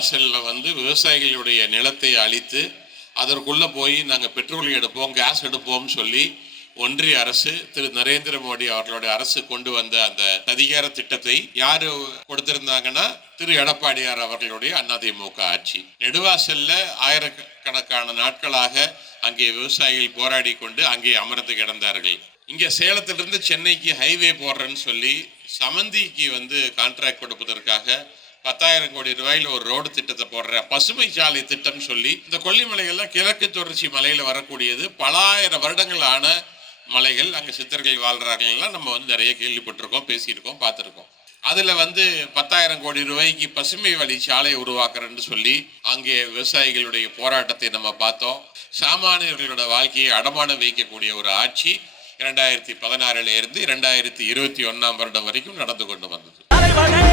நெடுவாசலில் வந்து விவசாயிகளுடைய நிலத்தை அழித்து அதற்குள்ளே போய் நாங்கள் பெட்ரோல் எடுப்போம், கேஸ் எடுப்போம்னு சொல்லி ஒன்றிய அரசு திரு நரேந்திர மோடி அவர்களுடைய அரசு கொண்டு வந்த அந்த அதிகார திட்டத்தை யார் கொடுத்திருந்தாங்கன்னா திரு எடப்பாடியார் அவர்களுடைய அதிமுக ஆட்சி. நெடுவாசல்ல ஆயிரக்கணக்கான நாட்களாக அங்கே விவசாயிகள் போராடி கொண்டு அங்கே அமர்ந்து கிடந்தார்கள். இங்கே சேலத்திலிருந்து சென்னைக்கு ஹைவே போடுறேன்னு சொல்லி சமந்திக்கு வந்து கான்ட்ராக்ட் கொடுப்பதற்காக 10,000 கோடி ரூபாயில் ஒரு ரோடு திட்டத்தை போடுற பசுமை சாலை திட்டம் சொல்லி இந்த கொல்லிமலைகள்லாம் கிழக்கு தொடர்ச்சி மலையில் வரக்கூடியது பல ஆயிரம் வருடங்கள் ஆன மலைகள். அங்கே சித்தர்கள் வாழ்கிறார்கள்லாம் நம்ம வந்து நிறைய கேள்விப்பட்டிருக்கோம், பேசியிருக்கோம், பார்த்துருக்கோம். அதில் வந்து 10,000 கோடி ரூபாய்க்கு பசுமை வழி சாலை உருவாக்குறேன்னு சொல்லி அங்கே விவசாயிகளுடைய போராட்டத்தை நம்ம பார்த்தோம். சாமானியர்களோட வாழ்க்கையை அடமானம் வைக்கக்கூடிய ஒரு ஆட்சி 2016 இருந்து 2021 வருடம் வரைக்கும் நடந்து கொண்டு வந்தது.